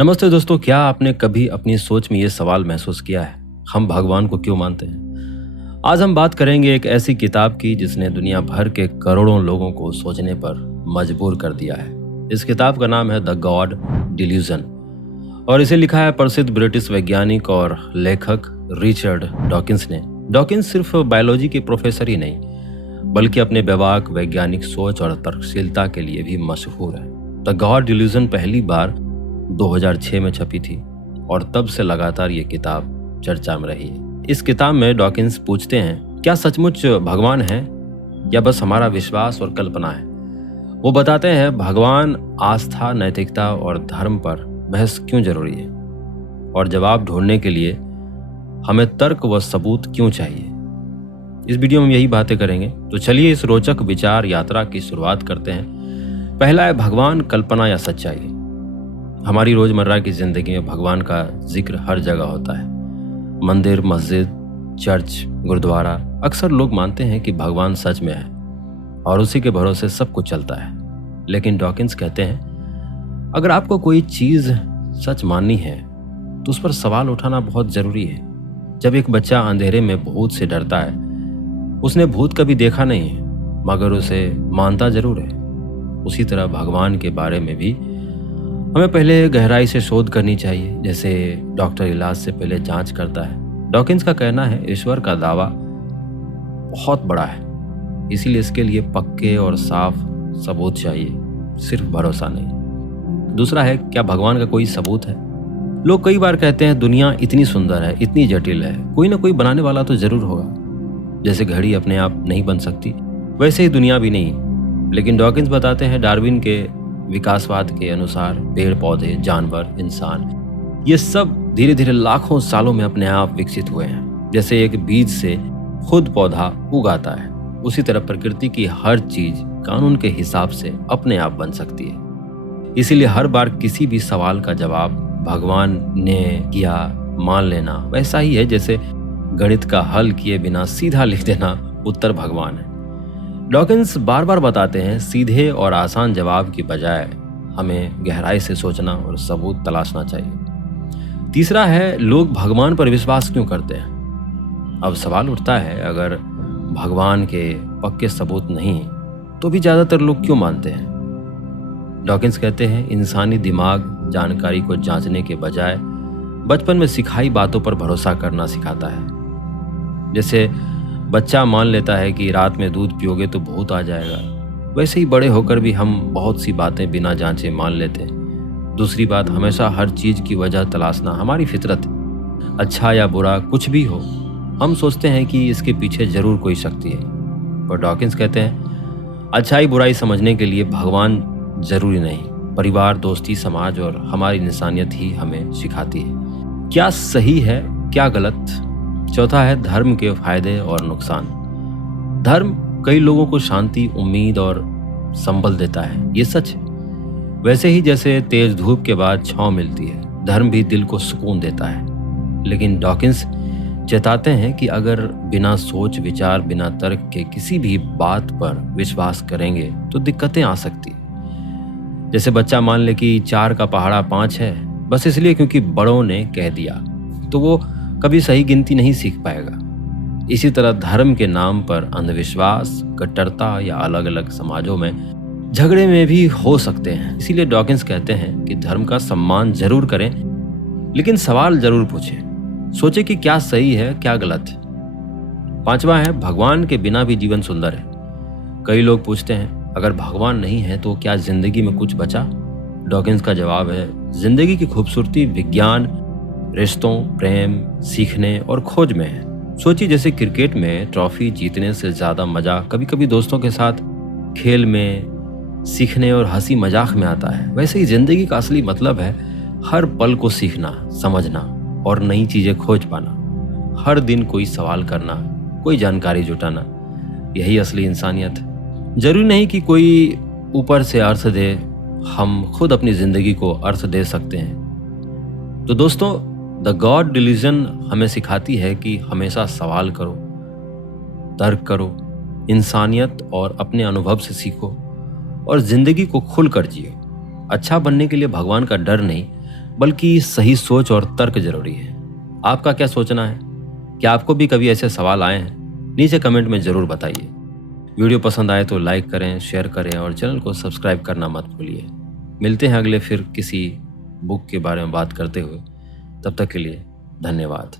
नमस्ते दोस्तों, क्या आपने कभी अपनी सोच में ये सवाल महसूस किया है, हम भगवान को क्यों मानते हैं? आज हम बात करेंगे एक ऐसी किताब की जिसने दुनिया भर के करोड़ों लोगों को सोचने पर मजबूर कर दिया है। इस किताब का नाम है द गॉड डिल्यूजन और इसे लिखा है प्रसिद्ध ब्रिटिश वैज्ञानिक और लेखक रिचर्ड डॉकिंस ने। डॉकिंस सिर्फ बायोलॉजी के प्रोफेसर ही नहीं, बल्कि अपने बेबाक वैज्ञानिक सोच और तर्कशीलता के लिए भी मशहूर है। द गॉड डिल्यूजन पहली बार 2006 में छपी थी और तब से लगातार ये किताब चर्चा में रही है। इस किताब में डॉकिंस पूछते हैं, क्या सचमुच भगवान है या बस हमारा विश्वास और कल्पना है? वो बताते हैं भगवान, आस्था, नैतिकता और धर्म पर बहस क्यों जरूरी है और जवाब ढूंढने के लिए हमें तर्क व सबूत क्यों चाहिए। इस वीडियो में यही बातें करेंगे, तो चलिए इस रोचक विचार यात्रा की शुरुआत करते हैं। पहला है भगवान, कल्पना या सच्चाई। हमारी रोजमर्रा की जिंदगी में भगवान का जिक्र हर जगह होता है। मंदिर, मस्जिद, चर्च, गुरुद्वारा। अक्सर लोग मानते हैं कि भगवान सच में है और उसी के भरोसे सब कुछ चलता है। लेकिन डॉकिंस कहते हैं, अगर आपको कोई चीज सच माननी है तो उस पर सवाल उठाना बहुत जरूरी है। जब एक बच्चा अंधेरे में भूत से डरता है, उसने भूत कभी देखा नहीं है मगर उसे मानता जरूर है। उसी तरह भगवान के बारे में भी हमें पहले गहराई से शोध करनी चाहिए, जैसे डॉक्टर इलाज से पहले जांच करता है। डॉकिंस का कहना है ईश्वर का दावा बहुत बड़ा है, इसीलिए इसके लिए पक्के और साफ सबूत चाहिए, सिर्फ भरोसा नहीं। दूसरा है, क्या भगवान का कोई सबूत है? लोग कई बार कहते हैं दुनिया इतनी सुंदर है, इतनी जटिल है, कोई ना कोई बनाने वाला तो जरूर होगा। जैसे घड़ी अपने आप नहीं बन सकती, वैसे ही दुनिया भी नहीं। लेकिन डॉकिंस बताते हैं डार्विन के विकासवाद के अनुसार पेड़ पौधे, जानवर, इंसान, ये सब धीरे धीरे लाखों सालों में अपने आप विकसित हुए हैं। जैसे एक बीज से खुद पौधा उगाता है, उसी तरह प्रकृति की हर चीज कानून के हिसाब से अपने आप बन सकती है। इसीलिए हर बार किसी भी सवाल का जवाब भगवान ने किया मान लेना वैसा ही है जैसे गणित का हल किए बिना सीधा लिख देना उत्तर भगवान है। डॉकिंस बार बार बताते हैं, सीधे और आसान जवाब की बजाय हमें गहराई से सोचना और सबूत तलाशना चाहिए। तीसरा है, लोग भगवान पर विश्वास क्यों करते हैं? अब सवाल उठता है, अगर भगवान के पक्के सबूत नहीं तो भी ज्यादातर लोग क्यों मानते हैं? डॉकिंस कहते हैं, इंसानी दिमाग जानकारी को जांचने के बजाय बचपन में सिखाई बातों पर भरोसा करना सिखाता है। जैसे बच्चा मान लेता है कि रात में दूध पियोगे तो भूत आ जाएगा, वैसे ही बड़े होकर भी हम बहुत सी बातें बिना जांचे मान लेते हैं। दूसरी बात, हमेशा हर चीज की वजह तलाशना हमारी फितरत है। अच्छा या बुरा कुछ भी हो, हम सोचते हैं कि इसके पीछे जरूर कोई शक्ति है। पर डॉकिंस कहते हैं, अच्छाई बुराई समझने के लिए भगवान जरूरी नहीं, परिवार, दोस्ती, समाज और हमारी इंसानियत ही हमें सिखाती है क्या सही है क्या गलत। चौथा है, धर्म के फायदे और नुकसान। धर्म कई लोगों को शांति, उम्मीद और संबल देता है, ये सच है। वैसे ही जैसे तेज धूप के बाद छांव मिलती है, धर्म भी दिल को सुकून देता है। लेकिन डॉकिंस चेताते हैं कि अगर बिना सोच विचार, बिना तर्क के किसी भी बात पर विश्वास करेंगे तो दिक्कतें आ सकती है। जैसे बच्चा मान ले कि 4 का पहाड़ा 5 है, बस इसलिए क्योंकि बड़ों ने कह दिया, तो वो कभी सही गिनती नहीं सीख पाएगा। इसी तरह धर्म के नाम पर अंधविश्वास, कट्टरता या अलग अलग समाजों में झगड़े में भी हो सकते हैं। इसीलिए डॉकिंस कहते हैं कि धर्म का सम्मान जरूर करें, लेकिन सवाल जरूर पूछें, सोचे कि क्या सही है क्या गलत है। पांचवा है, भगवान के बिना भी जीवन सुंदर है। कई लोग पूछते हैं, अगर भगवान नहीं है तो क्या जिंदगी में कुछ बचा? डॉकिंस का जवाब है, जिंदगी की खूबसूरती विज्ञान, रिश्तों, प्रेम, सीखने और खोज में है। सोचिए, जैसे क्रिकेट में ट्रॉफी जीतने से ज्यादा मजा कभी कभी दोस्तों के साथ खेल में, सीखने और हंसी मजाक में आता है, वैसे ही जिंदगी का असली मतलब है हर पल को सीखना, समझना और नई चीजें खोज पाना। हर दिन कोई सवाल करना, कोई जानकारी जुटाना, यही असली इंसानियत है। जरूरी नहीं कि कोई ऊपर से अर्थ दे, हम खुद अपनी जिंदगी को अर्थ दे सकते हैं। तो दोस्तों, द गॉड डिल्यूजन हमें सिखाती है कि हमेशा सवाल करो, तर्क करो, इंसानियत और अपने अनुभव से सीखो और जिंदगी को खुलकर जियो। अच्छा बनने के लिए भगवान का डर नहीं, बल्कि सही सोच और तर्क जरूरी है। आपका क्या सोचना है? क्या आपको भी कभी ऐसे सवाल आए हैं? नीचे कमेंट में जरूर बताइए। वीडियो पसंद आए तो लाइक करें, शेयर करें और चैनल को सब्सक्राइब करना मत भूलिए। मिलते हैं अगले फिर किसी बुक के बारे में बात करते हुए। तब तक के लिए धन्यवाद।